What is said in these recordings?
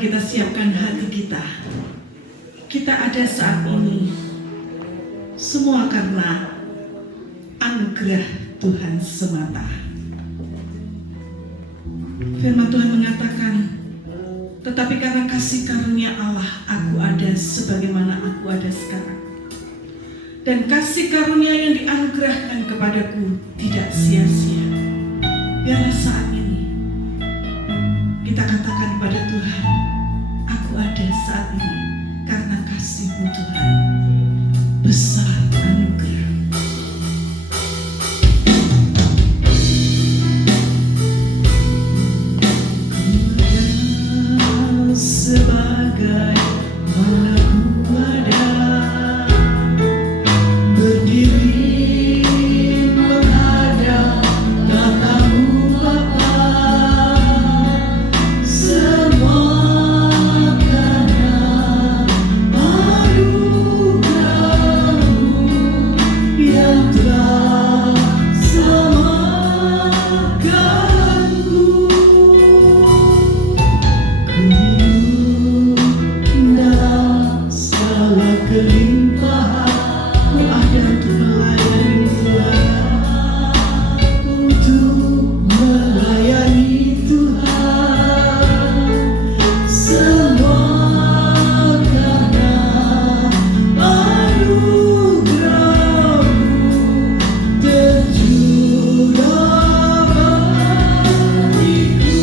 kita siapkan hati kita. Kita ada saat ini semua karena anugerah Tuhan semata. Firman Tuhan mengatakan, tetapi karena kasih karunia Allah, aku ada sebagaimana aku ada sekarang. Dan kasih karunia yang dianugerahkan kepadaku tidak sia-sia. Biarlah saat ini kita katakan kepada Tuhan, aku ada saat ini karena kasih-Mu Tuhan. Besar anugerah. Sebagai mana ku ada berdiri menghadap tatamu Bapa, semua karena anugerah-Mu yang telah selamatkanku. Kelimpahan ku ada untuk melayani Tuhan, untuk melayani Tuhan. Semua karena anugerah-Mu tercurah bagiku.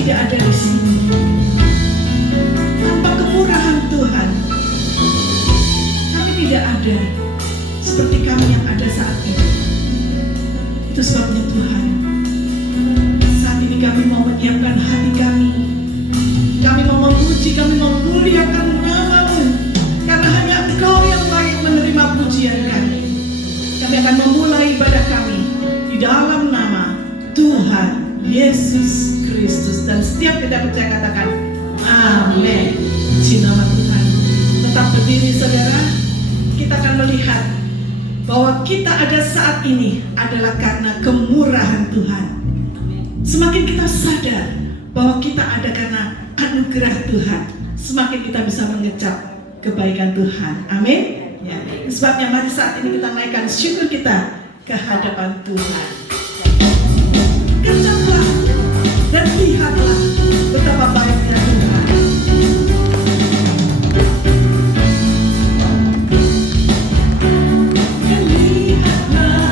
tidak ada di sini. Tanpa kemurahan Tuhan, kami tidak ada seperti kami yang ada saat ini. Itu sebabnya Tuhan, saat ini kami mau menyiapkan hati kami. Kami mau memuji, kami mau memuliakan nama-Mu, karena hanya Engkau yang layak menerima pujian kami. Kami akan memulai ibadah kami di dalam nama Tuhan Yesus Kristus. Dan setiap kita percaya katakan amin. Puji nama Tuhan. Tetap berdiri saudara. Kita akan melihat bahwa kita ada saat ini adalah karena kemurahan Tuhan. Semakin kita sadar bahwa kita ada karena anugerah Tuhan, semakin kita bisa mengecap kebaikan Tuhan. Amin. Ya. Sebabnya mari saat ini kita naikkan syukur kita ke hadapan Tuhan. Kecaplah dan lihatlah betapa baiknya Tuhan. Lihatlah dan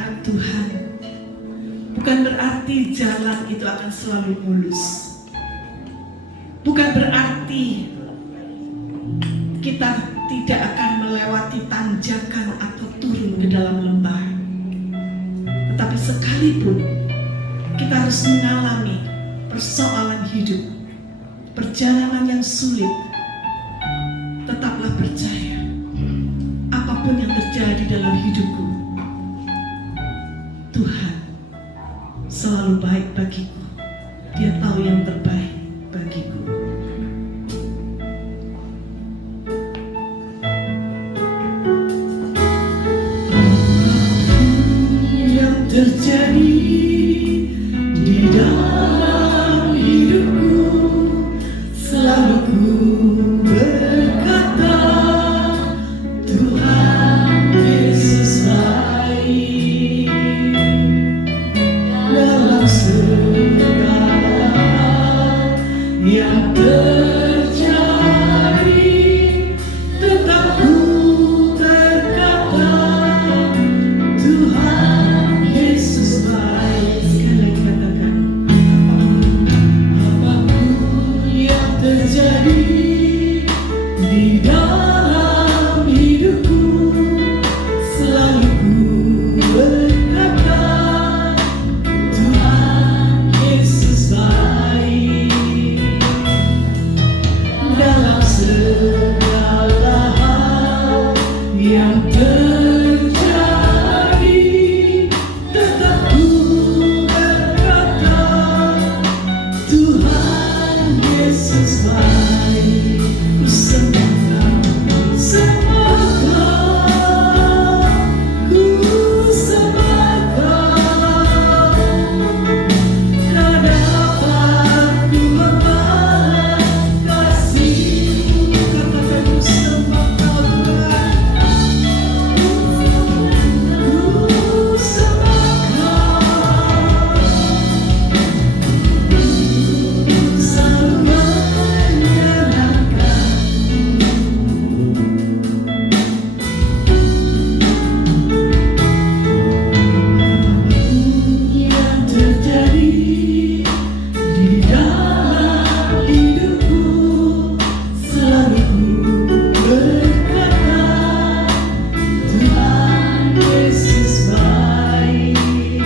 anak Tuhan, bukan berarti jalan itu akan selalu mulus. Bukan berarti kita tidak akan melewati tanjakan atau turun ke dalam lembah. Tetapi sekalipun kita harus mengalami persoalan hidup, perjalanan yang sulit, tetaplah percaya. Apapun yang terjadi dalam hidupku, Tuhan selalu baik bagiku. Dia tahu yang terbaik bagiku. Yang terjadi di dalam hidupku, selalu ku berkata, Tuhan Yesus baik. Dalam segala hal yang terjadi, tetap ku berkata, Tuhan Yesus baik. Sekali lagi katakan, apapun yang terjadi di dalam hidupku, selalu ku berkata, Tuhan Yesus baik. Dalam segala hal yang terjadi, tetap ku berkata, Tuhan Yesus baik. Ku sembah Kau, sembah Kau, ku sembah Kau. Tak dapat ku membalas kasih-Mu. Katakan ku sembah Kau Tuhan. Ku sembah Kau, selalu menyenangkan. Yang terjadi di dalam hidupku, selalu ku berkata, Tuhan Yesus baik.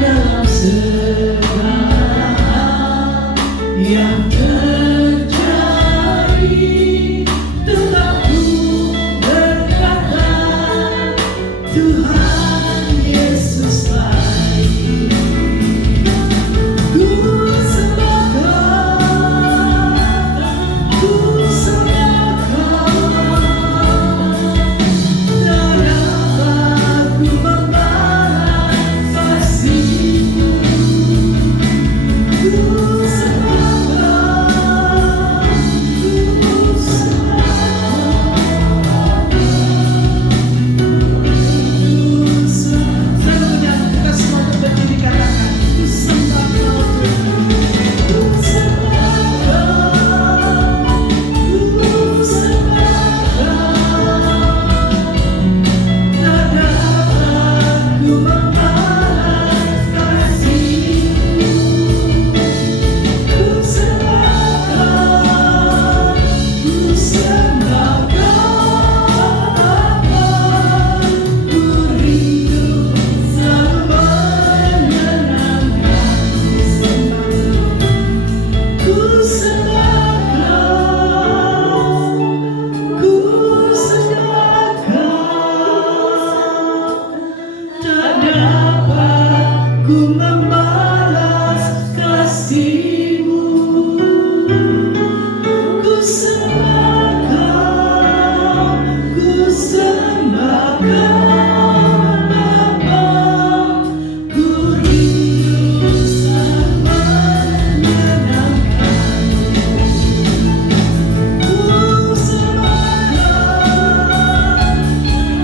Dalam segala hal yang terjadi, tetap ku berkata, Tuhan Yesus baik. Ku sembah Kau, ku sembah Kau. Tak dapat ku membalas kasih-Mu. Ku sembah Kau, ku sembah Kau. Saya mengajak kita semua untuk berdiri, katakan, ku sembah Kau Tuhan. Ku sembah Kau, ku sembah Kau. Tak dapat ku membalas kasih-Mu. Ku sembah Kau, ku sembah Kau. Ku rindu selalu menyenangkan. Ku sembah Kau, ku sembah Kau. Tak dapat ku membalas kasih-Mu. Ku sembah Kau, ku sembah Kau, Bapa. Ku rindu selalu menyenangkan. Ku sembah Kau,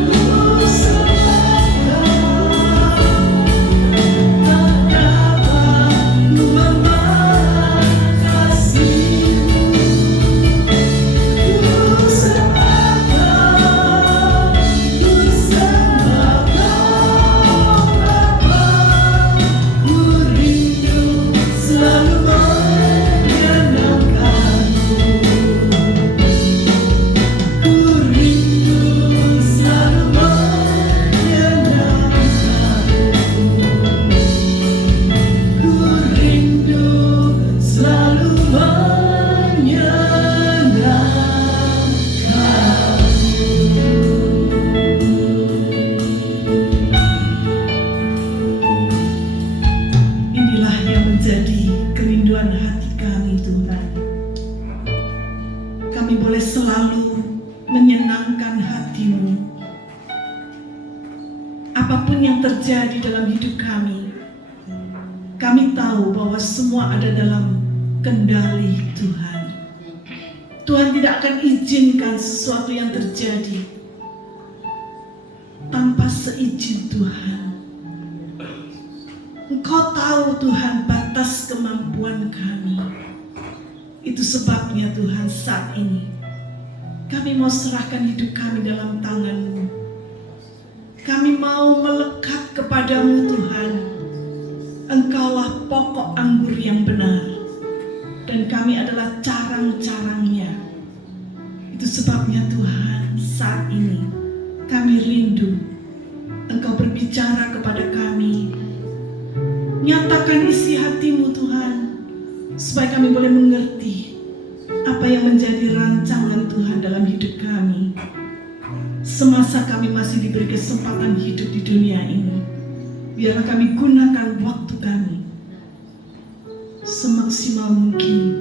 ku sembah Kau. Tak terjadi dalam hidup kami, kami tahu bahwa semua ada dalam kendali Tuhan. Tuhan tidak akan izinkan sesuatu yang terjadi tanpa seizin Tuhan. Engkau tahu Tuhan batas kemampuan kami. Itu sebabnya Tuhan saat ini kami mau serahkan hidup kami dalam tangan-Mu. Kami mau melekat kepadamu Tuhan. Engkaulah pokok anggur yang benar, dan kami adalah carang-carangnya. Itu sebabnya Tuhan saat ini kami rindu Engkau berbicara kepada kami. Nyatakan isi hati-Mu Tuhan, supaya kami boleh mengerti apa yang menjadi rancangan Tuhan dalam hidup kami semasa kami masih diberi kesempatan hidup di dunia ini. Biarlah kami gunakan waktu kami semaksimal mungkin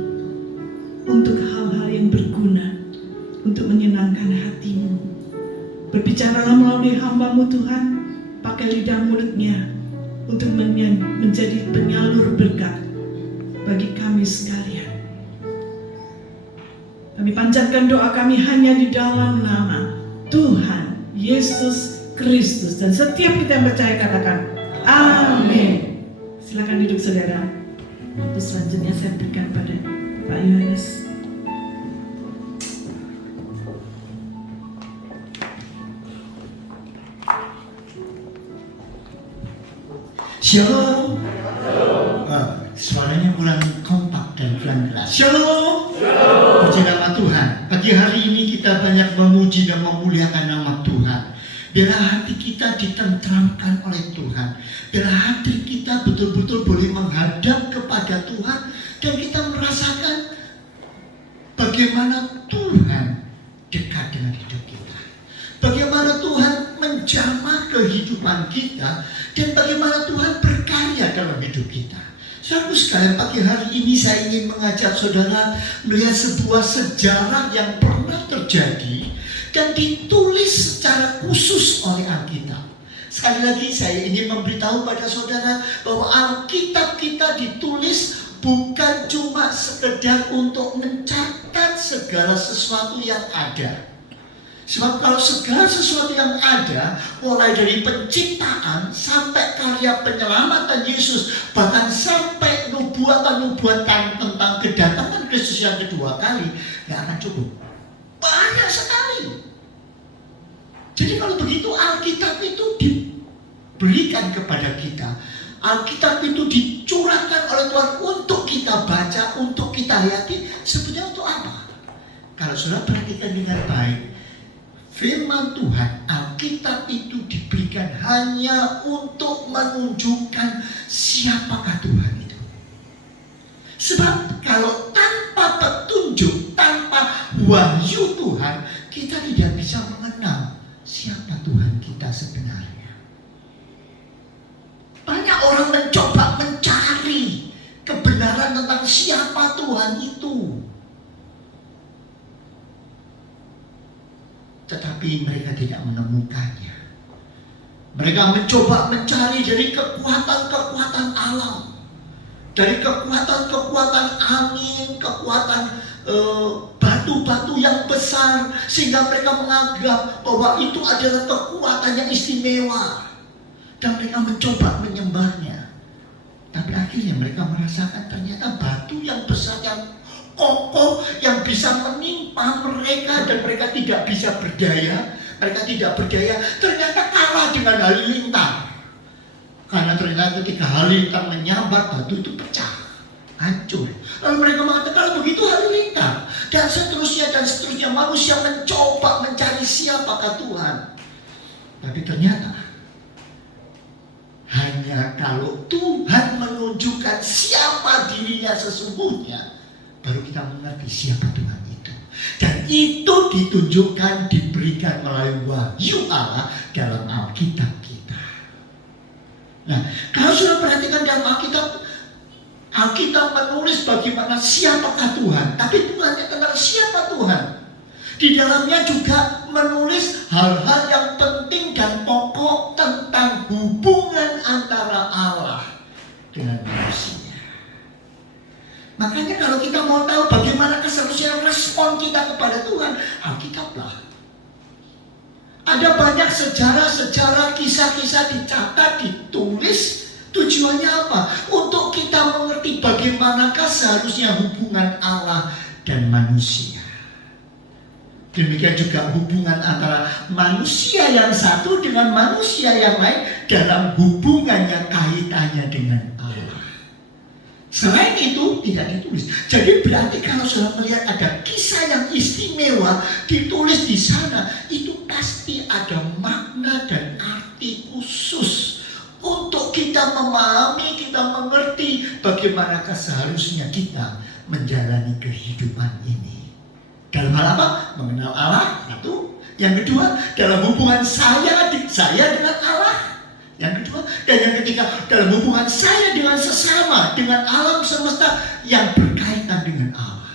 untuk hal-hal yang berguna, untuk menyenangkan hati-Mu. Berbicaralah melalui hamba-Mu Tuhan, pakai lidah mulutnya untuk menjadi penyalur berkat bagi kami sekalian. Kami panjatkan doa kami hanya di dalam nama Tuhan Yesus Kristus, dan setiap kita yang percaya katakan amin. Silakan duduk saudara. Waktu selanjutnya saya berikan pada Pak Yohanes. Shalom. Suaranya kurang kompak dan kurang keras. Shalom. Puji nama Tuhan. Pagi hari ini kita banyak memuji dan memuliakan nama Tuhan. Biarlah hati kita ditentramkan oleh Tuhan. Biarlah hati kita betul-betul boleh menghadap kepada Tuhan, dan kita merasakan bagaimana Tuhan dekat dengan hidup kita. Bagaimana Tuhan menjamah kehidupan kita, dan bagaimana Tuhan berkarya dalam hidup kita. Saudara sekalian, pagi hari ini saya ingin mengajak saudara melihat sebuah sejarah yang pernah terjadi dan ditulis secara khusus oleh Alkitab. Sekali lagi saya ingin memberitahu pada saudara bahwa Alkitab kita ditulis bukan cuma sekedar untuk mencatat segala sesuatu yang ada. Sebab kalau segala sesuatu yang ada, mulai dari penciptaan sampai karya penyelamatan Yesus, bahkan sampai nubuatan-nubuatan tentang kedatangan Kristus yang kedua kali, gak akan cukup. Banyak sekali. Jadi kalau begitu Alkitab itu diberikan kepada kita. Alkitab itu dicurahkan oleh Tuhan untuk kita baca, untuk kita hayati. Sebenarnya untuk apa? Kalau saudara perhatikan dengan baik, firman Tuhan, Alkitab itu diberikan hanya untuk menunjukkan siapakah Tuhan itu. Sebab kalau tanpa petunjuk, tanpa wahyu Tuhan, kita tidak bisa mengenal siapa Tuhan kita sebenarnya. Banyak orang mencoba mencari kebenaran tentang siapa Tuhan itu, tetapi mereka tidak menemukannya. Mereka mencoba mencari dari kekuatan-kekuatan alam, dari kekuatan-kekuatan angin, kekuatan batu-batu yang besar, sehingga mereka menganggap bahwa itu adalah kekuatan yang istimewa, dan mereka mencoba menyembahnya. Tapi akhirnya mereka merasakan ternyata batu yang besar, yang kokoh, yang bisa menimpa mereka, dan mereka tidak bisa berdaya. Mereka tidak berdaya, ternyata kalah dengan halilintar. Karena ternyata ketika halilintar menyambar, batu itu pecah, hancur. Lalu mereka mengatakan, kalau begitu halilintar, dan seterusnya dan seterusnya. Manusia mencoba mencari siapakah Tuhan. Tapi ternyata hanya kalau Tuhan menunjukkan siapa dirinya sesungguhnya, baru kita mengerti siapa Tuhan itu. Dan itu ditunjukkan, diberikan melalui wahyu Allah dalam Alkitab kita. Nah, kalau sudah perhatikan dalam Alkitab, Alkitab menulis bagaimana siapakah Tuhan, tapi bukannya tentang siapa Tuhan. Di dalamnya juga menulis hal-hal yang penting dan pokok mau tentang hubungan antara Allah dengan manusia. Makanya kalau kita mau tahu bagaimana seharusnya respon kita kepada Tuhan, Alkitablah. Ada banyak sejarah-sejarah, kisah-kisah dicatat, ditulis. Tujuannya apa? Untuk kita mengerti bagaimanakah seharusnya hubungan Allah dan manusia. Demikian juga hubungan antara manusia yang satu dengan manusia yang lain dalam hubungannya, kaitannya dengan Allah. Selain itu tidak ditulis. Jadi berarti kalau sudah melihat ada kisah yang istimewa ditulis di sana, itu pasti ada makna dan arti khusus untuk kita memahami, kita mengerti bagaimanakah seharusnya kita menjalani kehidupan ini. Dalam hal apa? Mengenal Allah, satu. Yang kedua, dalam hubungan saya dengan Allah. Yang kedua, dan yang ketiga, dalam hubungan saya dengan sesama, dengan alam semesta yang berkaitan dengan Allah.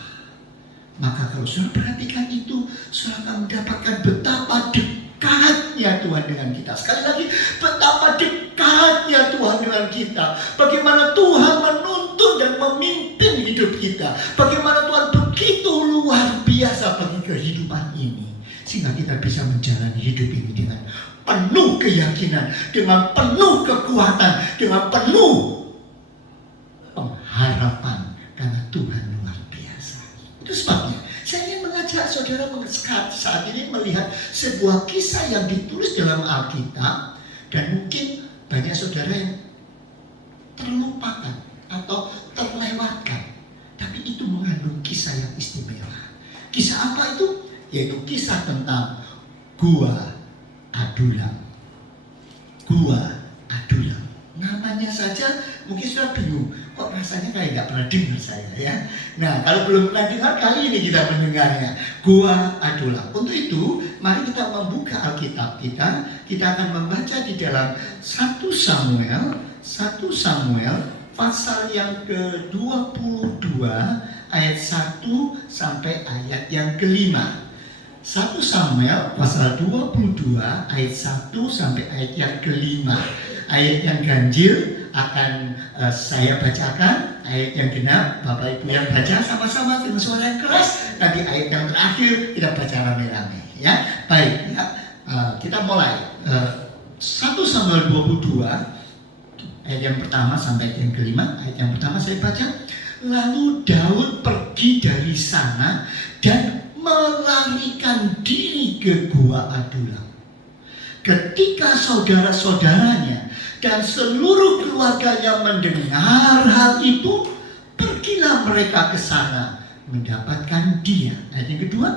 Maka kalau saudara perhatikan itu, saudara akan mendapatkan betapa dekatnya Tuhan dengan kita. Sekali lagi, betapa dekatnya Tuhan dengan kita. Bagaimana Tuhan menuntun dan memimpin hidup kita. Bagaimana Tuhan begitu luar biasa bagi kehidupan ini. Sehingga kita bisa menjalani hidup ini dengan penuh keyakinan, dengan penuh kekuatan, dengan penuh pengharapan. Karena Tuhan luar biasa. Itu sebabnya saya ingin mengajak saudara saat ini melihat sebuah kisah yang ditulis dalam Alkitab. Dan mungkin banyak saudara yang terlupakan atau terlewatkan. Tapi itu mengandung kisah yang istimewa. Kisah apa itu? Yaitu kisah tentang Gua Adulam. Gua Adulam. Namanya saja mungkin sudah bingung. Kok rasanya kayak gak pernah dengar saya ya. Nah kalau belum pernah dengar, kali ini kita mendengarnya. Gua Adulam. Untuk itu mari kita membuka Alkitab kita. Kita akan membaca di dalam 1 Samuel pasal yang ke-22 ayat 1 sampai ayat yang ke-5. 1 Samuel pasal 22 ayat 1 sampai ayat yang ke-5. Ayat yang ganjil akan saya bacakan, ayat yang genap Bapak Ibu yang baca sama-sama dengan suara yang keras. Nanti ayat yang terakhir kita baca rame-rame ya. Baik ya, kita mulai 1 Samuel 22 ayat yang pertama sampai ayat yang ke-5. Ayat yang pertama saya baca. Lalu Daud pergi dari sana dan melarikan diri ke Gua Adulam. Ketika saudara-saudaranya dan seluruh keluarganya mendengar hal itu, pergilah mereka ke sana mendapatkan dia. Ayat yang kedua.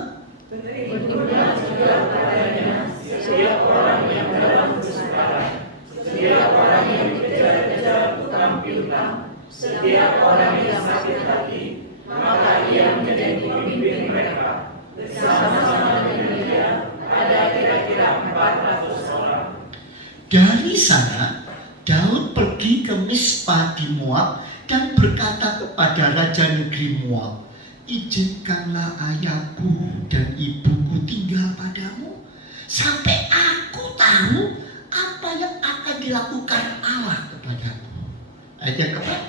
Berikutnya juga padanya setiap orang yang dalam kesukaran, setiap orang yang dikejar-kejar utang piutang, setiap orang yang sakit hati, maka ia menjadi pemimpin mereka. Bersama-sama dengan dia ada kira-kira 400 orang. Dari sana Daud pergi ke Mispa di Moab dan berkata kepada raja negeri Moab, izinkanlah ayahku dan ibuku tinggal padamu sampai aku tahu apa yang akan dilakukan Allah kepadaku. Ayat yang keempat.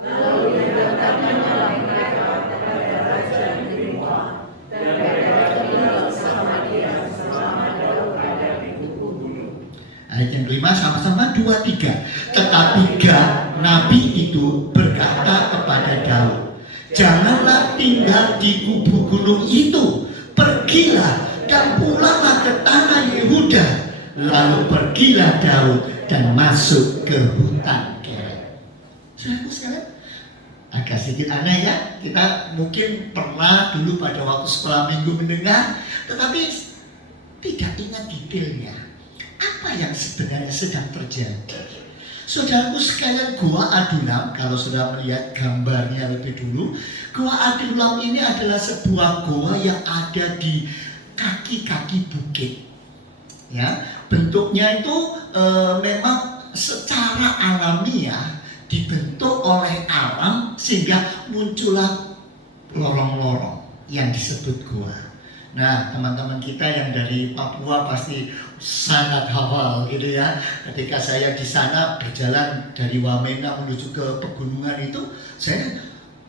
Lalu didatangkanlah mereka kepada raja negeri Moab, dan mereka tinggal bersama dia selama Daud ada di gunung. Ayat yang kelima sama-sama 2-3. Tetapi Gad nabi itu berkata kepada Daud, janganlah tinggal di kubu gunung itu, pergilah dan pulanglah ke tanah Yehuda. Lalu pergilah Daud dan masuk ke hutan Keret. Saudaraku sekalian, agak sedikit aneh ya. Kita mungkin pernah dulu pada waktu sekolah minggu mendengar, tetapi tidak ingat detailnya. Apa yang sebenarnya sedang terjadi? Saudaraku sekalian, Gua Adulam, kalau sudah melihat gambarnya lebih dulu, Gua Adulam ini adalah sebuah gua yang ada di kaki-kaki bukit. Ya, bentuknya itu memang secara alamiah dibentuk oleh alam sehingga muncullah lorong-lorong yang disebut gua. Nah, teman-teman kita yang dari Papua pasti sangat hafal gitu ya. Ketika saya di sana berjalan dari Wamena menuju ke pegunungan itu, saya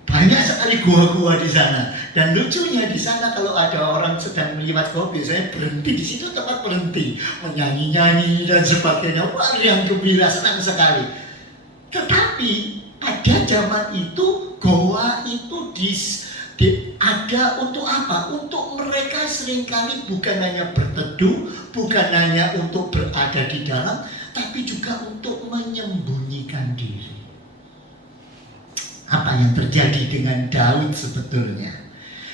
banyak sekali gua-gua di sana. Dan lucunya di sana kalau ada orang sedang melihat kopi, saya berhenti di situ, tempat berhenti, menyanyi-nyanyi dan sebagainya. Wah, yang gembira, senang sekali. Tetapi pada zaman itu goa itu ada untuk apa? Untuk mereka seringkali bukan hanya berteduh, bukan hanya untuk berada di dalam, tapi juga untuk menyembunyikan diri. Apa yang terjadi dengan Daud sebetulnya?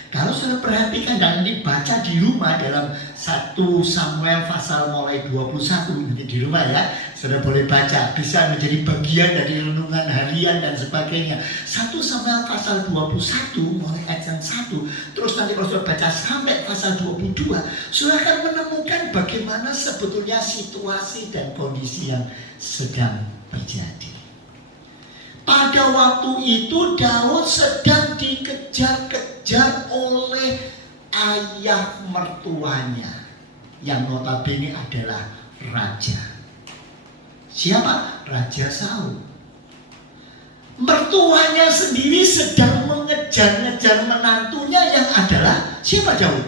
Kalau sudah perhatikan dan dibaca di rumah dalam 1 Samuel pasal mulai 21, nanti di rumah ya, sudah boleh baca, bisa menjadi bagian dari renungan harian dan sebagainya. 1 Samuel pasal 21 mulai ayat 1, terus nanti kalau sudah baca sampai pasal 22, sudah akan menemukan bagaimana sebetulnya situasi dan kondisi yang sedang terjadi. Pada waktu itu Daud sedang dikejar-kejar oleh ayah mertuanya yang notabene adalah raja. Siapa? Raja Saul. Mertuanya sendiri sedang mengejar-ngejar menantunya yang adalah siapa? Daud.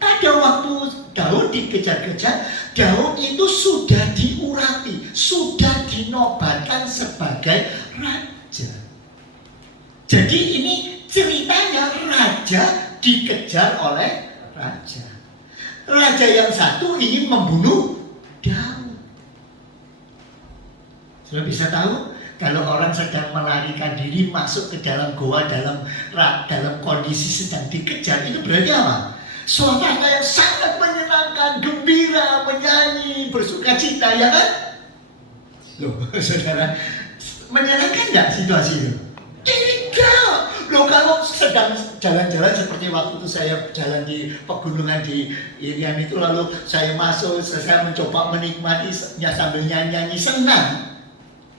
Pada waktu Daud dikejar-kejar, Daud itu sudah diurapi, sudah dinobatkan sebagai raja. Jadi ini ceritanya raja dikejar oleh raja. Raja yang satu ingin membunuh Daud. Sudah bisa tahu kalau orang sedang melarikan diri masuk ke dalam goa dalam kondisi sedang dikejar, itu berarti apa? Suasana yang sangat menyenangkan, gembira, menyanyi, bersuka cita, ya kan? Loh, saudara, menyenangkan nggak situasi itu? Tidak. Loh, kalau sedang jalan-jalan seperti waktu itu saya jalan di pegunungan di Irian itu, lalu saya masuk, saya mencoba menikmatinya sambil nyanyi-nyanyi, senang.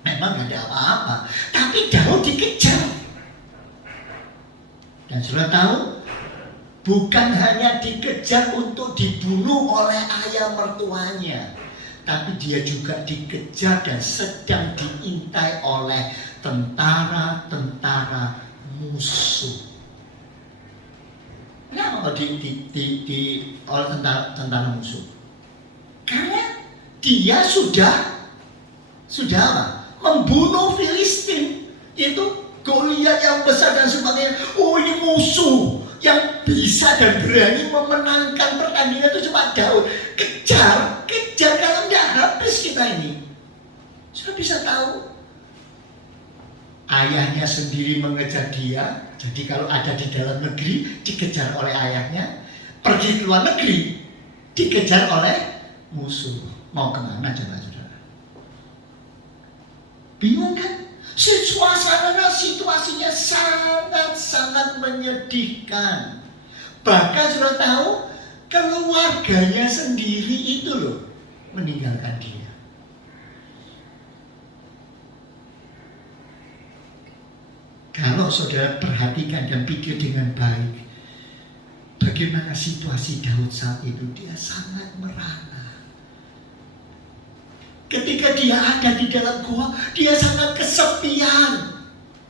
Memang nggak ada apa-apa. Tapi Daud dikejar. Dan sudah tahu, bukan hanya dikejar untuk dibunuh oleh ayah mertuanya, tapi dia juga dikejar dan sedang diintai oleh tentara-tentara musuh. Kenapa oleh tentara musuh? Karena dia sudah apa? Membunuh Filistin. Itu Goliat yang besar dan sebagainya. Oh, ini musuh yang bisa dan berani memenangkan pertandingan itu cuma Daud. Kejar kalau tidak habis kita ini. Sudah bisa tahu. Ayahnya sendiri mengejar dia. Jadi kalau ada di dalam negeri dikejar oleh ayahnya. Pergi ke luar negeri dikejar oleh musuh. Mau kemana coba saudara? Bingung kan? Situasinya sangat menyedihkan. Bahkan sudah tahu keluarganya sendiri itu loh meninggalkan dia. Kalau saudara perhatikan dan pikir dengan baik, bagaimana situasi Daud saat itu, dia sangat merana. Ketika dia ada di dalam gua, dia sangat kesepian,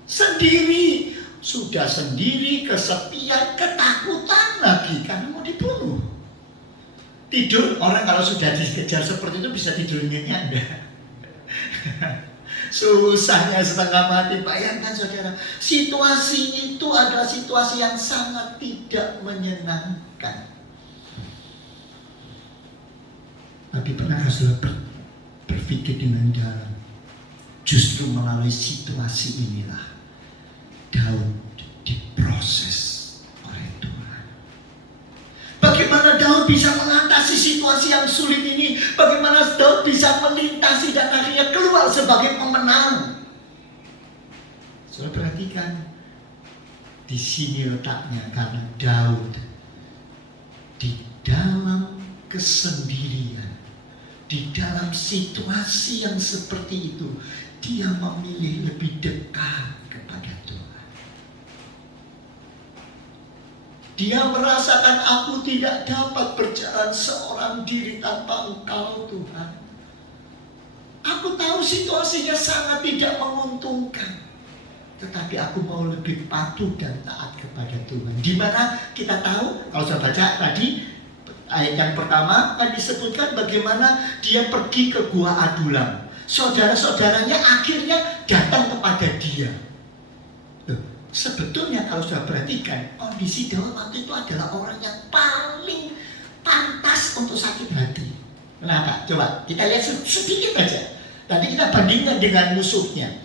sendiri. Sudah sendiri, kesepian, ketakutan lagi karena mau dibunuh. Tidur, orang kalau sudah dikejar seperti itu bisa tidur nyenyak enggak? Susahnya setengah mati. Bayangkan saudara, situasi itu adalah situasi yang sangat tidak menyenangkan. Tapi pernahkah saudara berpikir dengan dalam? Justru melalui situasi inilah Daud diproses oleh Tuhan. Bagaimana Daud bisa mengatasi situasi yang sulit ini? Bagaimana Daud bisa melintasi dan akhirnya keluar sebagai pemenang? Saudara perhatikan, di sini letaknya, karena Daud di dalam kesendirian, di dalam situasi yang seperti itu, dia memilih lebih dekat kepada Tuhan. Dia merasakan aku tidak dapat berjalan seorang diri tanpa Engkau Tuhan. Aku tahu situasinya sangat tidak menguntungkan, tetapi aku mau lebih patuh dan taat kepada Tuhan. Di mana kita tahu, kalau saya baca tadi ayat yang pertama kan disebutkan bagaimana dia pergi ke Gua Adulam. Saudara-saudaranya akhirnya datang kepada dia. Loh, sebetulnya kalau sudah perhatikan, kondisi Daud waktu itu adalah orang yang paling pantas untuk sakit hati. Kenapa? Coba kita lihat sedikit aja. Tadi kita bandingkan dengan musuhnya.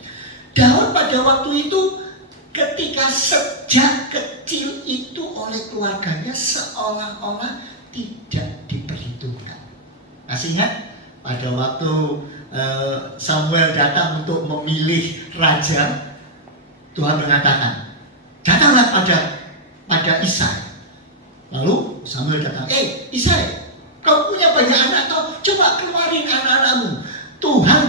Daud pada waktu itu ketika sejak kecil itu oleh keluarganya seolah-olah tidak diperhitungkan. Masih ingat pada waktu Samuel datang untuk memilih raja, Tuhan mengatakan, datanglah pada Isai. Lalu Samuel datang, Isai, kau punya banyak anak toh? Coba keluarin anak-anakmu. Tuhan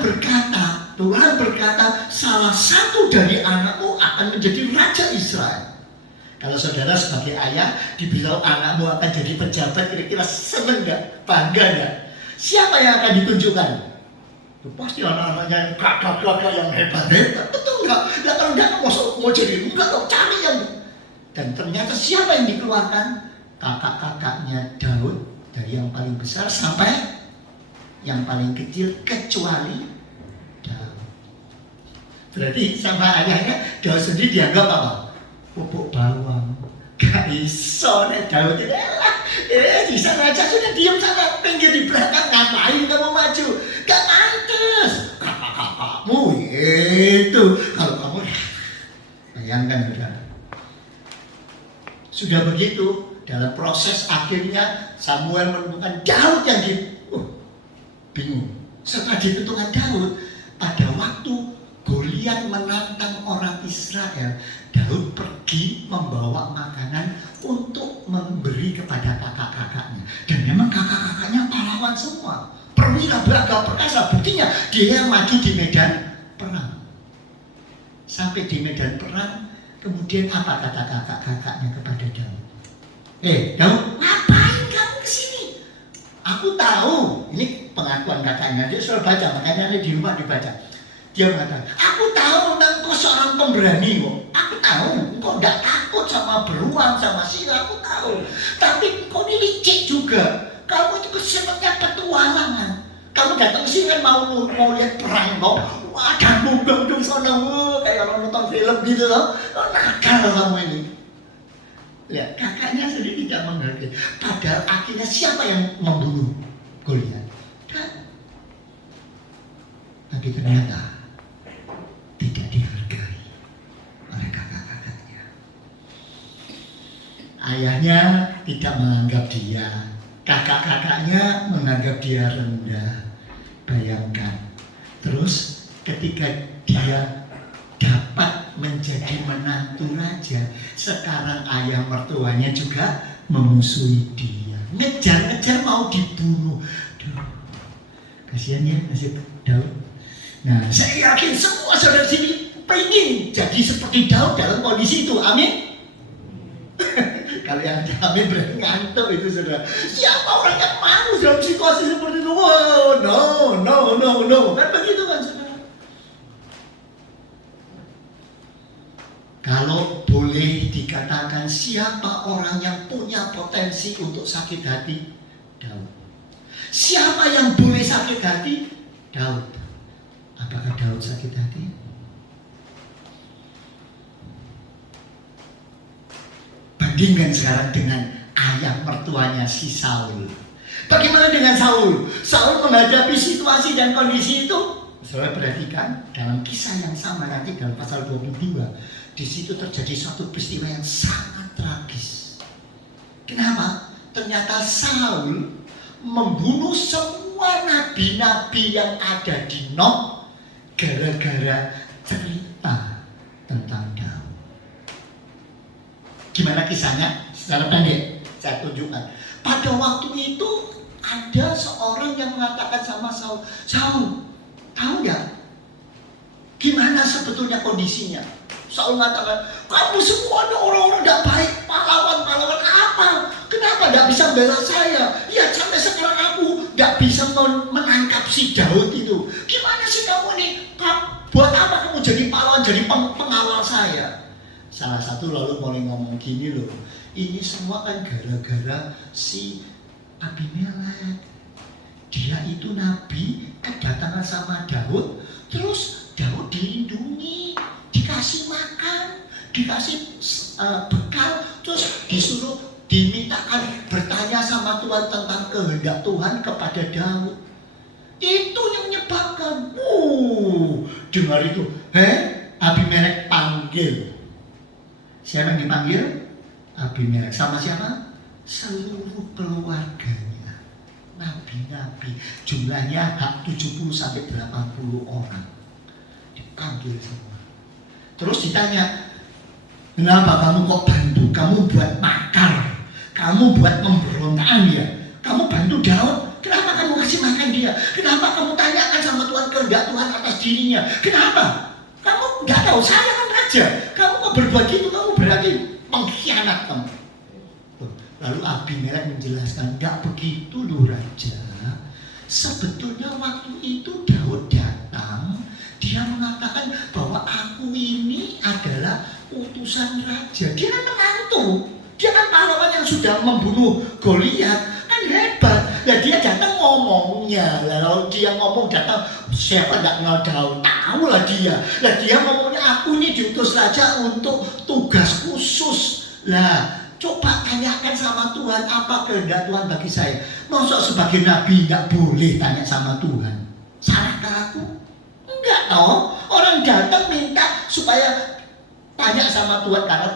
berkata, salah satu dari anakmu akan menjadi raja Israel. Kalau saudara sebagai ayah dibilang anakmu akan jadi pejabat, kira-kira seneng gak? Bangga gak? Siapa yang akan ditunjukkan? Pasti anak-anaknya yang kakak-kakak yang hebat-hebat. Betul gak? Nah, kalau enggak mau jadi enggak, kau cari yang. Dan ternyata siapa yang dikeluarkan? Kakak-kakaknya Daud, dari yang paling besar sampai yang paling kecil, kecuali Daud. Berarti sama ayahnya Daud sendiri dianggap apa? Pupuk bawang. Gak iso nih Daud itu. Di sana aja sudah diam sana, pinggir di belakang, ngapain kamu maju? Gak pantas. Kakak-kakakmu itu. Kalau kamu, bayangkan saudara. Sudah begitu, dalam proses akhirnya Samuel menemukan Daud yang bingung. Setelah ditentukan Daud, pada waktu Goliat menantang orang Israel, Daud pergi membawa makanan untuk memberi kepada kakak-kakaknya. Dan memang kakak-kakaknya pahlawan semua, perwira beragam perkasa. Buktinya dia yang maju di medan perang. Sampai di medan perang, kemudian apa kata kakak-kakaknya kepada Daud? Daud, ngapain kamu kesini? Aku tahu, ini pengakuan kakaknya, dia sudah baca, makanya di rumah dibaca. Dia mengatakan, aku tahu engkau seorang pemberani kok. Aku tahu engkau tidak takut sama beruang, sama singa, aku tahu. Tapi engkau ini licik juga. Kamu itu kesenangnya petualangan. Kamu datang ke sini kan mau lihat perang kok. Wah, kamu dong sana, kayak orang nonton film gitu loh. Nakal kamu ini. Lihat, kakaknya sendiri tidak menghargai. Padahal akhirnya siapa yang membunuh Goliat? Tapi ternyata tidak dihargai oleh kakak-kakaknya. Ayahnya tidak menganggap dia, kakak-kakaknya menganggap dia rendah. Bayangkan. Terus ketika dia dapat menjadi menantu raja, sekarang ayah mertuanya juga memusuhi dia, ngejar-ngejar mau dibunuh. Duh, kasihan ya nasib Daud. Nah, saya yakin semua saudara sini pengen jadi seperti Daud dalam kondisi itu. Amin. Kalau yang amin berarti ngantuk itu saudara. Siapa orang yang mau dalam situasi seperti itu? Oh, no. Kan begitu kan saudara. Kalau boleh dikatakan siapa orang yang punya potensi untuk sakit hati? Daud. Siapa yang boleh sakit hati? Daud. Apakah Daud sakit hati? Bandingkan sekarang dengan ayah mertuanya si Saul. Bagaimana dengan Saul? Saul menghadapi situasi dan kondisi itu. Saudara perhatikan dalam kisah yang sama nanti dalam pasal 22. Di situ terjadi suatu peristiwa yang sangat tragis. Kenapa? Ternyata Saul membunuh semua nabi-nabi yang ada di Nob gara-gara cerita tentang Daud. Gimana kisahnya? Secara pendek saya tunjukkan. Pada waktu itu ada seorang yang mengatakan sama Saul, Saul, tahu ya gimana sebetulnya kondisinya? Saul mengatakan, kamu semuanya orang-orang tidak baik, pahlawan-pahlawan apa? Kenapa tidak bisa membela saya? Ya sampai sekarang aku tidak bisa menangkap si Daud itu. Gimana sih kamu ini? Buat apa kamu jadi pahlawan, jadi pengawal saya? Salah satu lalu mulai ngomong gini loh, ini semua kan gara-gara si Abimelek. Dia itu nabi, kedatangan sama Daud, terus Daud dilindungi, dikasih makan, dikasih bekal, terus disuruh dimintakan bertanya sama Tuhan tentang kehendak Tuhan kepada Daud. Itu yang menyebabkan, dengar itu, Abimelek panggil. Siapa yang dipanggil? Abimelek. Sama siapa? Seluruh keluarganya. Nabi-nabi, jumlahnya 70 sampai 80 orang dipanggil semua. Terus ditanya, kenapa kamu kok bantu? Kamu buat makar, kamu buat pemberontakan dia, kamu bantu Daud. Kenapa kamu kasih makan dia? Kenapa kamu tanyakan sama Tuhan kehendak Tuhan atas dirinya? Kenapa? Kamu nggak tahu, saya kan raja. Kamu kok berbuat gitu? Kamu berarti pengkhianat kamu. Lalu Abimelek menjelaskan, enggak begitu loh raja. Sebetulnya waktu itu Daud datang, dia mengatakan bahwa aku ini adalah utusan raja. Dia kan menantu, dia kan pahlawan yang sudah membunuh Goliat, kan hebat. Nah dia datang ngomongnya, lalu dia ngomong datang, siapa enggak kenal Daud, tahu lah dia. Nah dia ngomongnya, aku ini diutus raja untuk tugas khusus. Lah coba tanyakan sama Tuhan apa kehendak Tuhan bagi saya. Masa sebagai nabi nggak boleh tanya sama Tuhan? Salahkah aku? Enggak toh. Orang datang minta supaya tanya sama Tuhan karena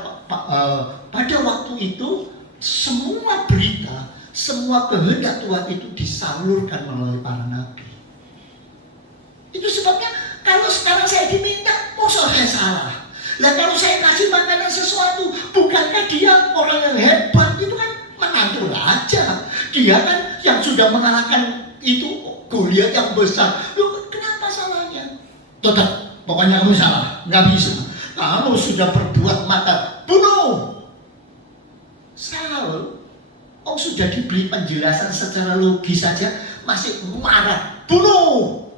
pada waktu itu semua berita, semua kehendak Tuhan itu disalurkan melalui para nabi. Itu sebabnya kalau sekarang saya diminta, masa saya salah? Lah kalau saya kasih makanan sesuatu, bukankah dia orang yang hebat? Itu kan menantu raja. Dia kan yang sudah mengalahkan itu Goliat yang besar. Loh, kenapa salahnya? Tetap, pokoknya kamu salah, nggak bisa. Kamu sudah berbuat maka bunuh. Saul, sudah diberi penjelasan secara logis saja masih marah, bunuh.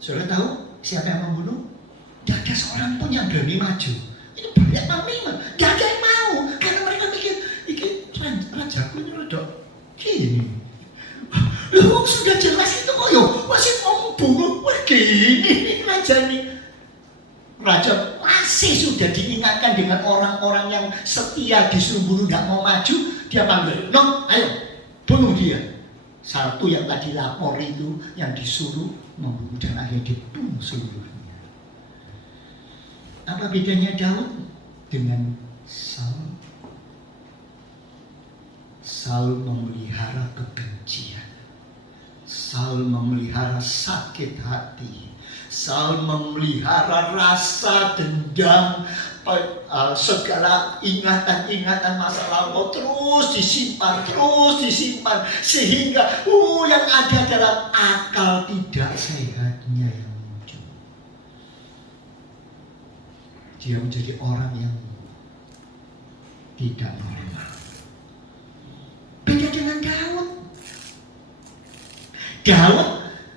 Saudara tahu siapa yang membunuh? Tidak ada seorang pun yang berani maju. Ini banyak panglima, tidak ada yang mau karena mereka mikir, ini rajaku ini rodok gini. Loh sudah jelas itu kok yo masih mau bunuh. Wah gini raja ini. Raja masih sudah diingatkan dengan orang-orang yang setia disuruh bunuh tidak mau maju, dia panggil, no, ayo bunuh dia. Satu yang tadi lapor itu yang disuruh membunuh dan akhirnya dibunuh seluruhnya. Apa bedanya Daud dengan Saul? Saul memelihara kebencian, Saul memelihara sakit hati, Saul memelihara rasa dendam, segala ingatan-ingatan masa lalu terus disimpan, sehingga yang ada adalah akal tidak sehatnya yang muncul. Dia menjadi orang yang tidak normal. Beda dengan Daud. Daud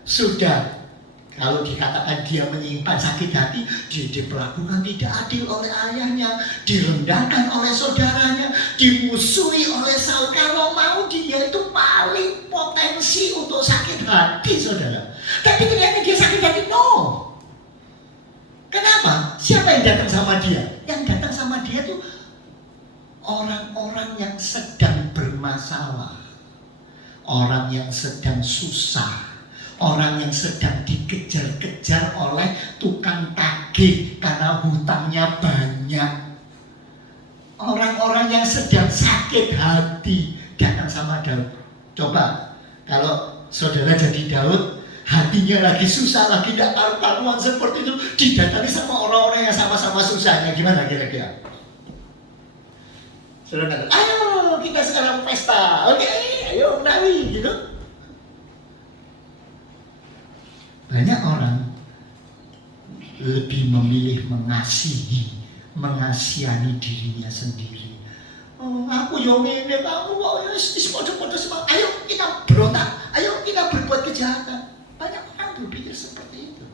sudah, kalau dikatakan dia menyimpan sakit hati, dia diperlakukan tidak adil oleh ayahnya, direndahkan oleh saudaranya, dimusuhi oleh Saul. Kalau mau dia itu paling potensi untuk sakit hati, saudara. Tapi ternyata dia sakit hati, no. Kenapa? Siapa yang datang sama dia? Yang datang sama dia itu orang-orang yang sedang bermasalah, orang yang sedang susah, orang yang sedang dikejar-kejar oleh tukang tagih karena hutangnya banyak. Orang-orang yang sedang sakit hati datang sama Daud. Coba kalau saudara jadi Daud, hatinya lagi susah, lagi tidak karu-karuan seperti itu, didatangi sama orang-orang yang sama-sama susahnya, gimana kira-kira? Saudara kata, ayo kita sekarang pesta, oke, ayo menawi, gitu. Banyak orang lebih memilih mengasihi mengasihani dirinya sendiri. Oh, aku yang ini, kamu podo-podo semua. Ayo kita berontak, ayo kita berbuat kejahatan. Banyak orang berpikir seperti itu.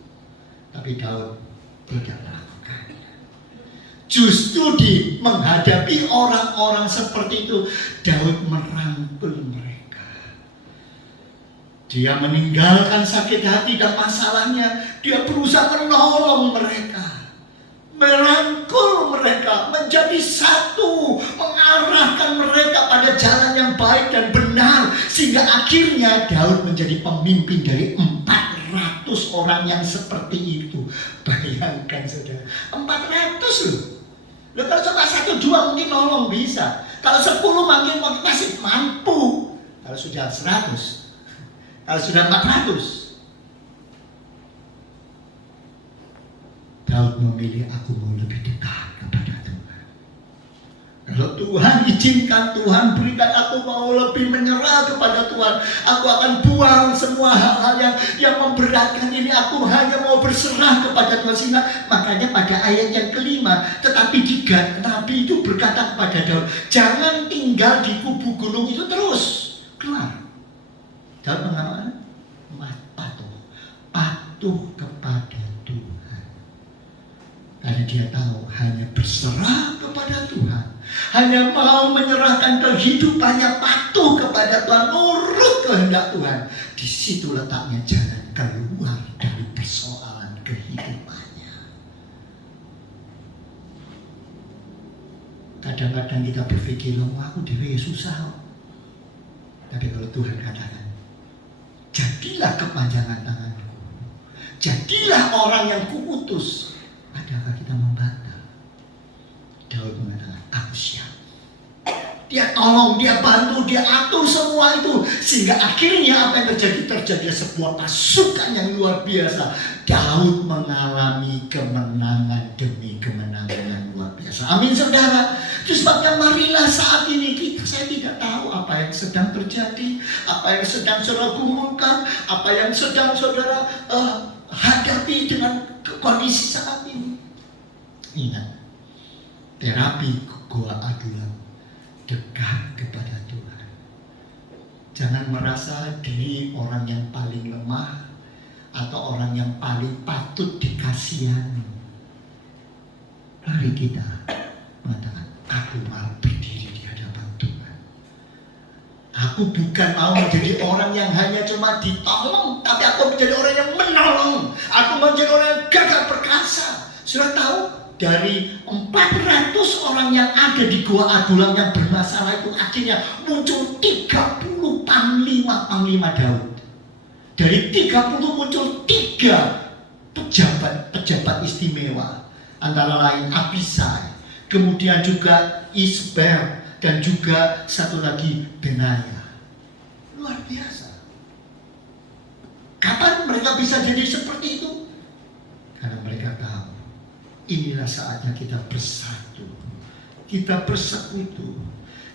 Tapi Daud tidak melakukannya. Justru menghadapi orang-orang seperti itu, Daud merangkul mereka. Dia meninggalkan sakit hati dan masalahnya. Dia berusaha menolong mereka, merangkul mereka, menjadi satu, mengarahkan mereka pada jalan yang baik dan benar, sehingga akhirnya Daud menjadi pemimpin dari 400 orang yang seperti itu. Bayangkan saudara, 400 loh. Kalau cuma 1-2 mungkin nolong bisa, kalau 10 mungkin masih mampu. Kalau sudah 100, kalau sudah 400, Daud memilih, aku mau lebih dekat kepada Tuhan. Kalau Tuhan izinkan, Tuhan berikan, aku mau lebih menyerah kepada Tuhan. Aku akan buang semua hal-hal yang memberatkan ini. Aku hanya mau berserah kepada Tuhan. Sehingga makanya pada ayat yang kelima, tetapi di Gad, Nabi itu berkata kepada Daud, jangan tinggal di kubu gunung itu terus. Keluar. Daud mengatakan, patuh kepada Tuhan. Karena dia tahu hanya berserah kepada Tuhan, hanya mau menyerahkan kehidupannya, patuh kepada Tuhan, nurut kehendak Tuhan. Di situ letaknya jalan keluar dari persoalan kehidupannya. Kadang-kadang kita berpikir, aku dewe susah. Tapi kalau Tuhan katakan, jadilah kepanjangan tanganku, jadilah orang yang kuutus, adakah kita membantah? Daud mengatakan, aku siap. Dia tolong, dia bantu, dia atur semua itu, sehingga akhirnya apa yang terjadi sebuah pasukan yang luar biasa. Daud mengalami kemenangan demi kemenangan yang luar biasa. Amin saudara. Itu sebabnya marilah saat ini saya tidak tahu apa yang sedang terjadi, apa yang sedang saudara gumulkan, apa yang sedang saudara hadapi dengan kondisi saat ini. Ingat, terapi goa adulam, dekat kepada Tuhan. Jangan merasa diri orang yang paling lemah atau orang yang paling patut dikasihani. Mari kita mengatakan, aku mau berdiri di hadapan Tuhan. Aku bukan mau menjadi orang yang hanya cuma ditolong, tapi aku menjadi orang yang menolong. Aku menjadi orang yang gagah perkasa. Sudah tahu, dari 400 orang yang ada di Goa Adulam yang bermasalah itu, akhirnya muncul 30 panglima Daud. Dari 30 muncul 3 pejabat istimewa, antara lain Abisai, kemudian juga Isbel, dan juga satu lagi Benaya. Luar biasa. Kapan mereka bisa jadi seperti itu? Karena mereka tahu inilah saatnya kita bersatu, kita bersekutu,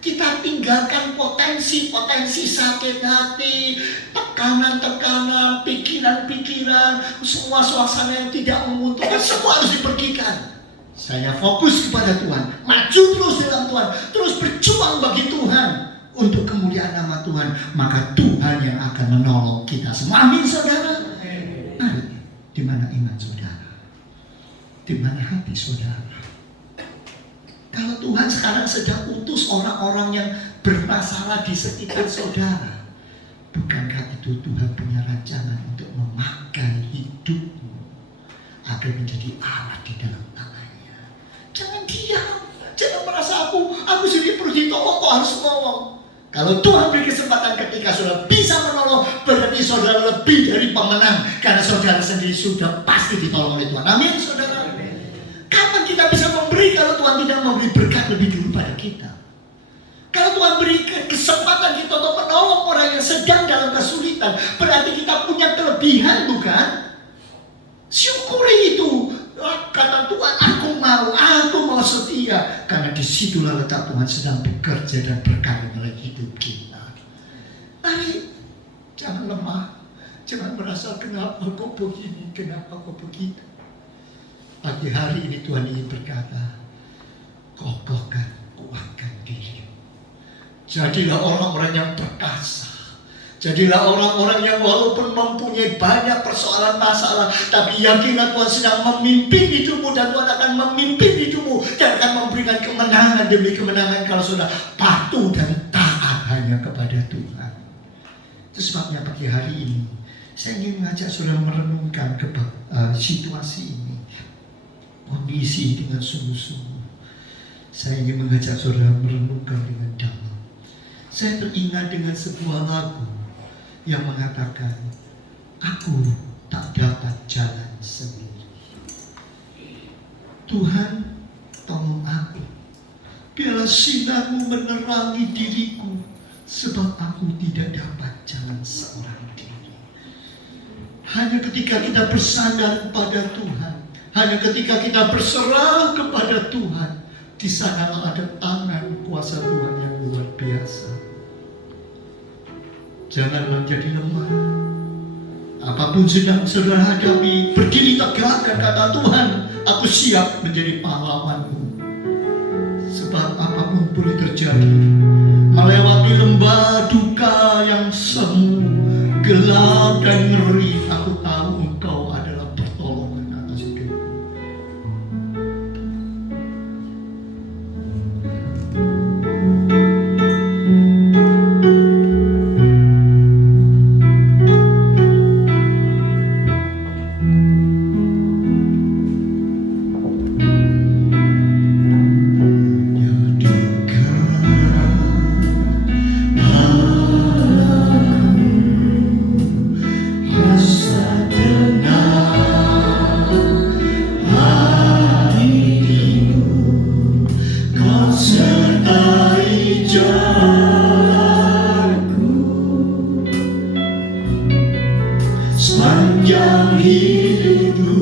kita tinggalkan potensi sakit hati, tekanan-tekanan, pikiran-pikiran, semua suasana yang tidak menguntungkan, semua harus dipergikan. Saya fokus kepada Tuhan, maju terus dalam Tuhan, terus berjuang bagi Tuhan untuk kemuliaan nama Tuhan. Maka Tuhan yang akan menolong kita semua. Amin saudara. Mari, di mana iman saudara? Di mana hati saudara? Kalau Tuhan sekarang sedang utus orang-orang yang bermasalah di sekitar saudara, bukankah itu Tuhan punya rancangan untuk memakai hidupmu agar menjadi Allah di dalam tangannya? Jangan diam, jangan merasa aku sendiri perlu ditolong, kok harus menolong. Kalau Tuhan beri kesempatan ketika saudara bisa menolong, berarti saudara lebih dari pemenang, karena saudara sendiri sudah pasti ditolong oleh Tuhan. Amin saudara. Kapan kita bisa memberi kalau Tuhan tidak memberi berkat lebih dulu pada kita? Kalau Tuhan beri kesempatan kita untuk menolong orang yang sedang dalam kesulitan, berarti kita punya kelebihan, bukan? Syukuri itu. Kata Tuhan, aku mau setia. Karena disitulah letak Tuhan sedang bekerja dan berkarya dalam hidup kita. Mari, jangan lemah. Jangan merasa kenapa kok begini, kenapa kok begitu. Pagi hari ini Tuhan ingin berkata, kokohkan, kuatkan diri. Jadilah orang-orang yang perkasa. Jadilah orang-orang yang walaupun mempunyai banyak persoalan masalah, tapi yakinlah Tuhan sedang memimpin hidupmu, dan Tuhan akan memimpin hidupmu dan akan memberikan kemenangan demi kemenangan kalau sudah patuh dan taat hanya kepada Tuhan. Itu sebabnya pagi hari ini saya ingin mengajak saudara merenungkan situasi ini, kondisi dengan sungguh-sungguh. Saya ingin mengajak saudara merenungkan dengan dalam. Saya teringat dengan sebuah lagu yang mengatakan, aku tak dapat jalan sendiri. Tuhan, tolong aku, biarlah sinarmu menerangi diriku, sebab aku tidak dapat jalan seorang diri. Hanya ketika kita bersandar kepada Tuhan, hanya ketika kita berserah kepada Tuhan, di sanalah ada tangan kuasa Tuhan yang luar biasa. Janganlah jadi lemah. Apapun sedang saudara hadapi, berdiri tegak dan kata, Tuhan, aku siap menjadi pahlawanmu. Sebab apapun boleh terjadi, melewati lembah duka yang semu, gelap dan ngeri, aku tahu Engkau adalah pertolongan atas hidupku. Sepanjang hidupku,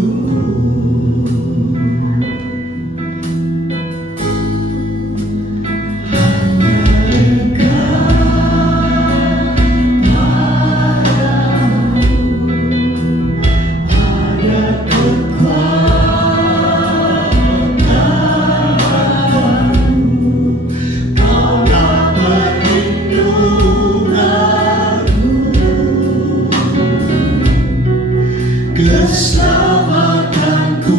keselamatanku.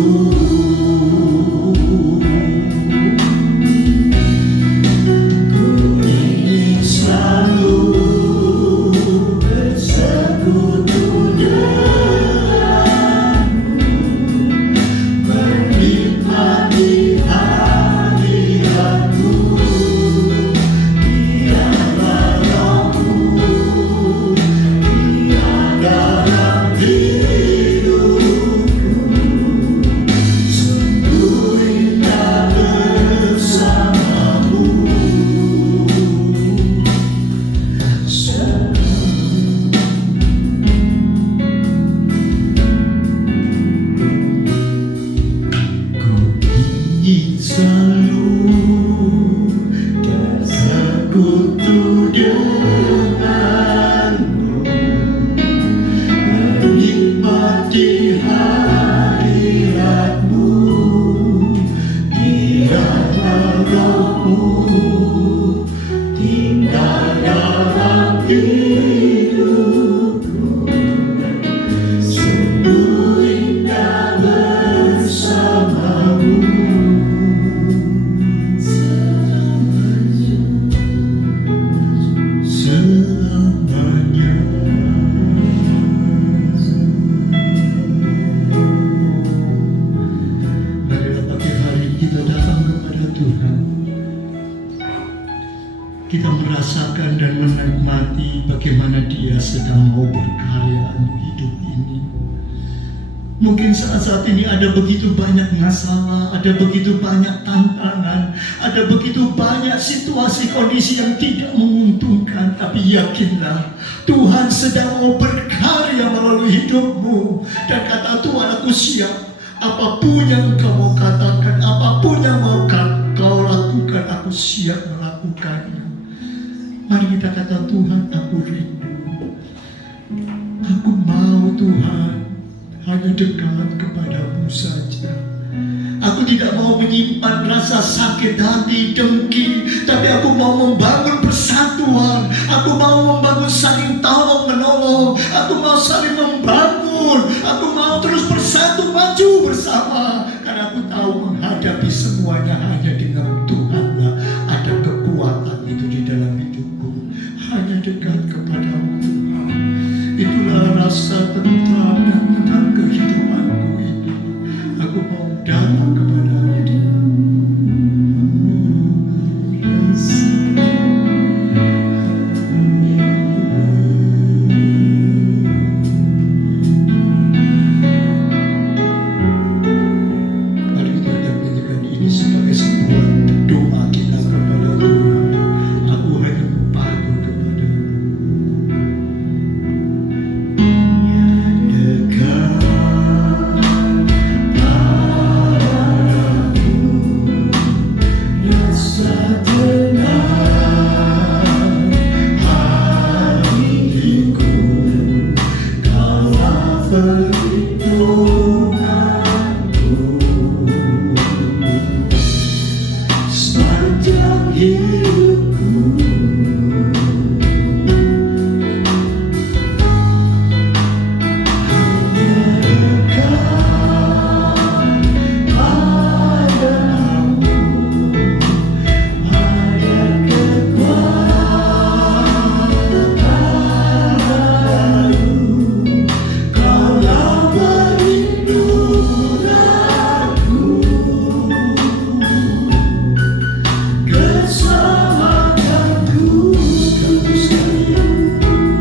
Ku ingin selalu bersekutu denganmu, menikmati hadiratmu. Biarlah rohmu di dalam hidupku, sungguh indah bersamamu. Ku ingin selalu bersekutu denganmu, menikmati hadiratmu. Biarlah rohmu tinggal dalam hidupku, sungguh indah bersamamu. Selamanya. Marilah pagi hari kita datang kepada Tuhan. Kita merasakan dan menikmati bagaimana Dia sedang mau berkarya untuk hidup ini. Mungkin saat-saat ini ada begitu banyak masalah, ada begitu banyak tantangan, ada begitu banyak situasi kondisi yang tidak menguntungkan. Tapi yakinlah, Tuhan sedang mau berkarya melalui hidupmu. Dan kata Tuhan, aku siap. Apapun yang kau mau katakan, apapun yang mau kau lakukan, aku siap melakukannya. Mari kita kata, Tuhan, aku rindu. Aku mau Tuhan hanya dekat kepadamu saja. Aku tidak mau menyimpan rasa sakit hati, dengki, tapi aku mau membangun persatuan. Aku mau membangun saling tolong menolong. Aku mau saling membangun. Aku mau terus bersatu maju bersama. Karena aku tahu menghadapi semuanya hanya dengan Tuhanlah ada kekuatan itu di dalam hidupku. Hanya dekat kepadamu Tuhan. Itulah rasa tentram dan tenang kehidupanku ini. Aku mau datang kepadamu Tuhan. Mari kita menyanyikan ini sebagai sebuah doa kita kepada Tuhan. Aku hanya patuh kepadamu. Dekat rasa tenang hatiku, Kaulah perlindunganku sepanjang hidupku. Hanya dekat padamu ada kekuatan baru. Kaulah perlindunganku, keselamatanku.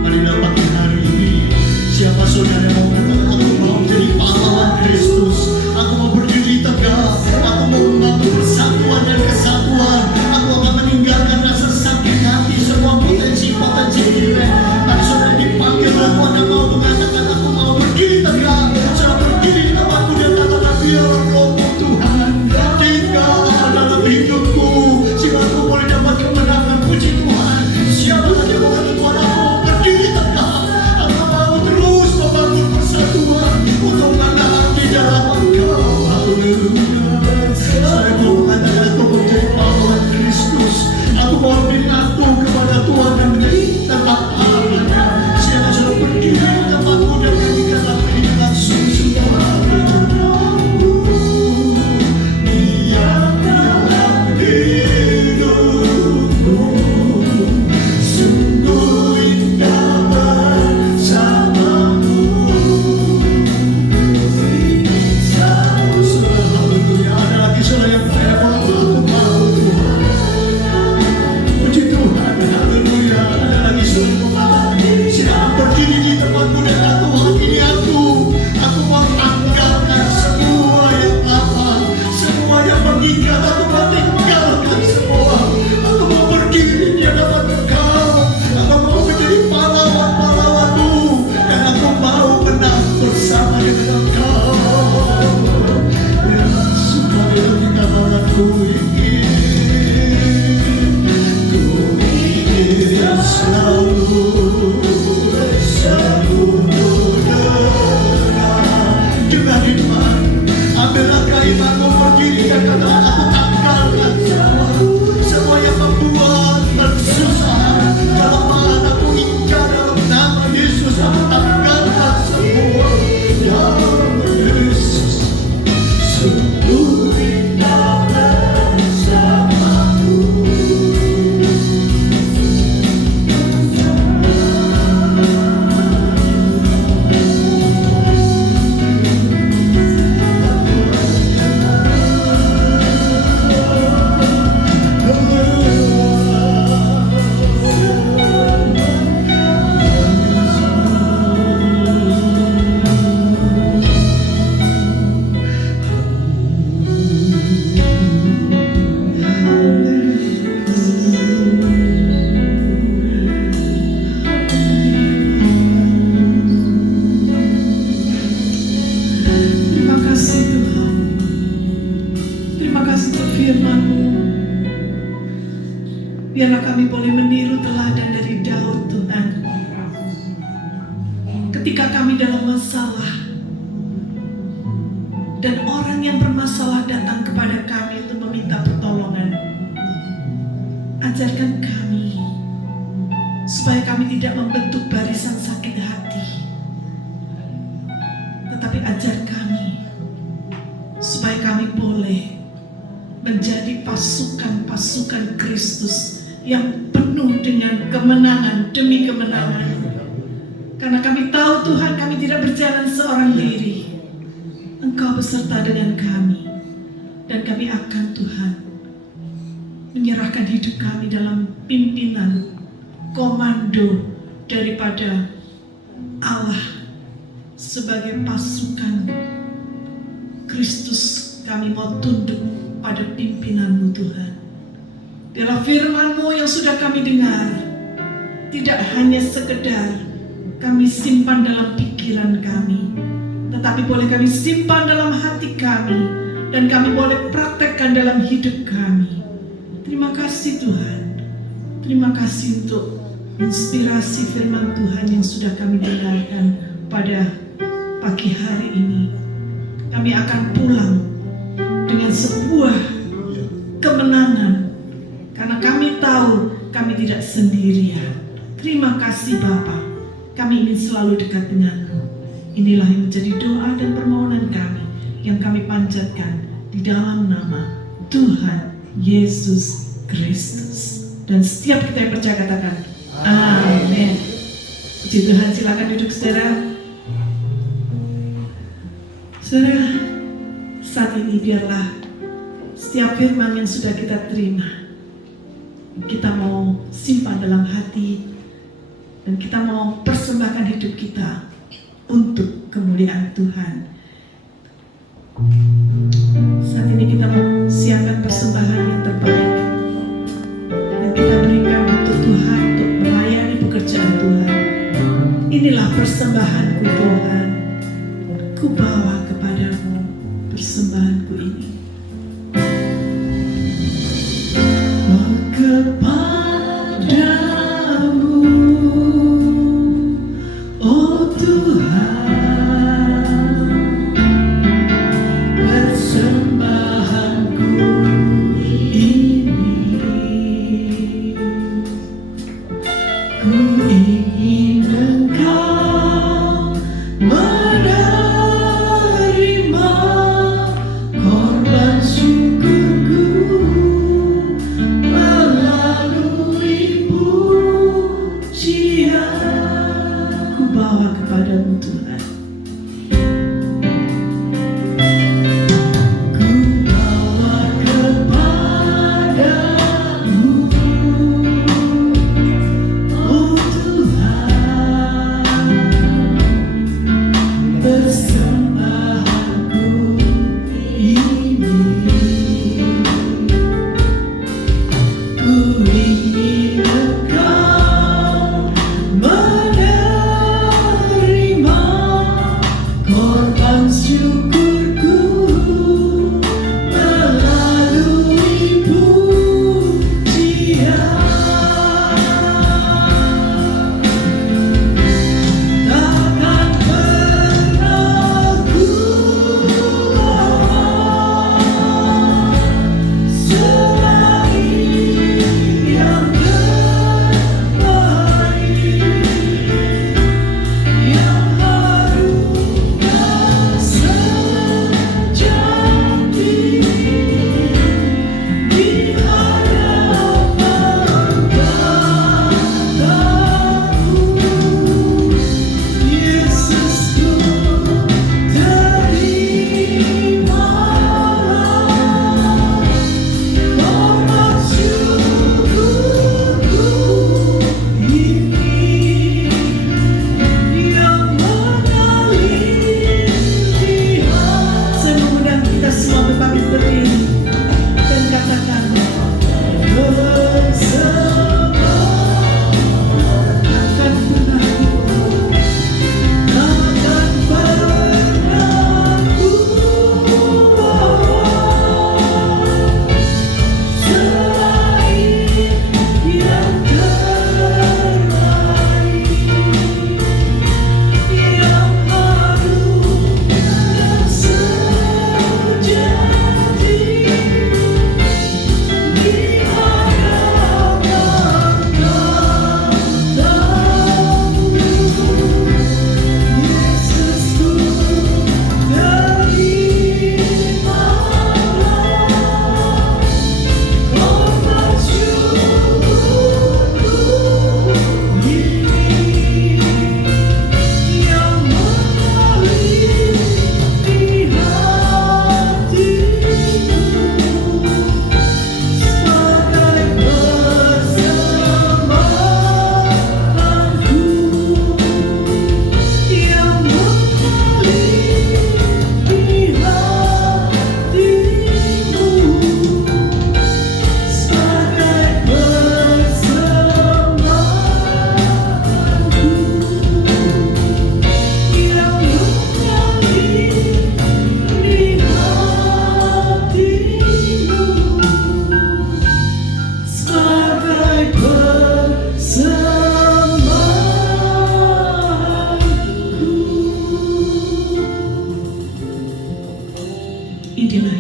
Marilah pagi hari ini, siapa saudara yang mau mengatakan aku mau menjadi pahlawan Kristus, aku mau berdiri tegak, aku mau membangun persatuan dan kesatuan, aku akan meninggalkan rasa sakit hati, semua potensi-potensi jelek. Mari saudara dipanggil Tuhan yang mau mengatakan aku mau berdiri tegak, saudara berdiri di tempatku dan katakan biar Rohmu Tuhan tinggal dalam hidupku, sehingga aku boleh dapat kemenangan. Puji Tuhan. Siapa saja mengatakan Tuhan aku mau berdiri tegak, aku mau terus membangun persatuan untuk menang di dalam Engkau. Haleluya. Saya mau mengatakan aku menjadi pahlawan Kristus, aku mau lebih patuh kepada Tuhan dan menjadi tetap pahlawannya. Siapa sudah berdiri di tempatku dan nyanyikan lagu ini dengan sungguh-sungguh. Dia dalam hidupku, sungguh indah bersamamu. Haleluya. Ada lagi saudara yang hebat, aku mau Tuhan. Puji Tuhan. Haleluya. Ada lagi saudara yang mengatakan silakan berdiri di tempatku dan aku hakimi aku mau tanggalkan semua yang lama, semua yang mengikat. Aku mau tinggalkan semua, aku mau berdiri di hadapan Engkau. Aku mau menjadi pahlawan-pahlawanmu dan aku mau menang bersama dengan Engkau. Ya, supaya dikatakan ku ingin selalu dengan iman. Ambillah imanmu berdiri dan katakan aku tanggalkan semua yang membuat kesusahan. Kelemahan aku injak dalam nama Yesus. Aku tanggalkan semua. Ya Yesus, sungguh indah bersamamu. Terima kasih Tuhan. Terima kasih untuk firman-Mu. Biarlah kami boleh meniru teladan dari Daud Tuhan. Ketika kami dalam masalah dan orang orang yang bermasalah datang kepada kami untuk meminta pertolongan, ajarkan kami supaya kami tidak membentuk barisan sakit hati, tetapi ajar kami supaya kami boleh menjadi pasukan-pasukan Kristus yang penuh dengan kemenangan demi kemenangan. Karena kami tahu Tuhan, kami tidak berjalan seorang diri. Engkau beserta dengan kami, dan kami akan Tuhan menyerahkan hidup kami dalam pimpinan komando daripada Allah sebagai pasukan Kristus. Kami mau tunduk pada pimpinan-Mu Tuhan. Biarlah firman-Mu yang sudah kami dengar tidak hanya sekedar kami simpan dalam pikiran kami, tetapi boleh kami simpan dalam hati kami, dan kami boleh praktekkan dalam hidup kami. Terima kasih Tuhan. Terima kasih untuk inspirasi firman Tuhan yang sudah kami dengarkan pada pagi hari ini. Kami akan pulang dengan sebuah kemenangan, karena kami tahu kami tidak sendirian. Terima kasih Bapa, kami ingin selalu dekat dengan-Mu. Inilah yang menjadi doa dan permohonan kami yang kami panjatkan di dalam nama Tuhan Yesus Kristus. Dan setiap kita yang percaya katakan amin. Puji Tuhan, silakan duduk saudara. Saudara, saat ini biarlah setiap firman yang sudah kita terima, kita mau simpan dalam hati, dan kita mau persembahkan hidup kita untuk kemuliaan Tuhan. Saat ini kita mau siapkan persembahan yang terbaik yang kita berikan untuk Tuhan, untuk melayani pekerjaan Tuhan. Inilah persembahanku Tuhan, ku bawa kepadamu persembahanku ini. Kepadamu, oh Tuhan, persembahanku ini. Ku ingin Engkau menerima korban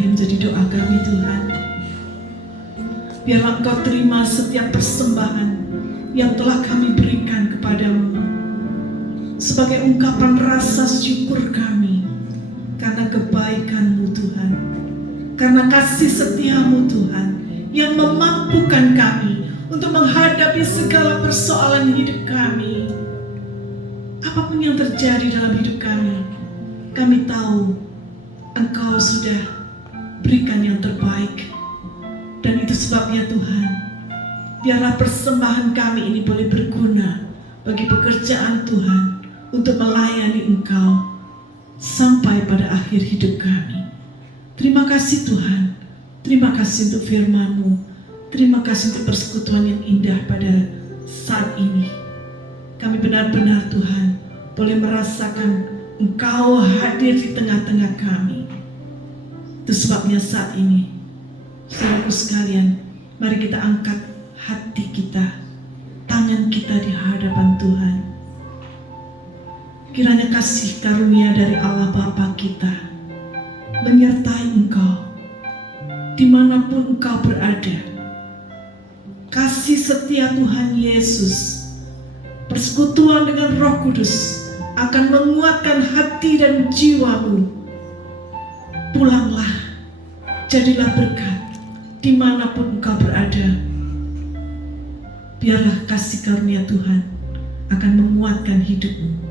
yang menjadi doa kami Tuhan. Biarlah Engkau terima setiap persembahan yang telah kami berikan kepadamu sebagai ungkapan rasa syukur kami karena kebaikan-Mu Tuhan, karena kasih setia-Mu Tuhan yang memampukan kami untuk menghadapi segala persoalan hidup kami. Apapun yang terjadi dalam hidup kami tahu Engkau sudah berikan yang terbaik. Dan itu sebabnya Tuhan, biarlah persembahan kami ini boleh berguna bagi pekerjaan Tuhan untuk melayani Engkau sampai pada akhir hidup kami. Terima kasih Tuhan, terima kasih untuk firman-Mu, terima kasih untuk persekutuan yang indah pada saat ini. Kami benar-benar Tuhan boleh merasakan Engkau hadir di tengah-tengah kami. Itu sebabnya saat ini, saudaraku sekalian, mari kita angkat hati kita, tangan kita di hadapan Tuhan. Kiranya kasih karunia dari Allah Bapa kita menyertai engkau dimanapun engkau berada. Kasih setia Tuhan Yesus, persekutuan dengan Roh Kudus akan menguatkan hati dan jiwamu. Pulanglah, jadilah berkat dimanapun engkau berada. Biarlah kasih karunia Tuhan akan menguatkan hidupmu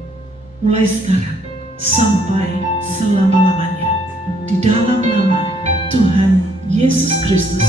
mulai sekarang sampai selama-lamanya. Di dalam nama Tuhan Yesus Kristus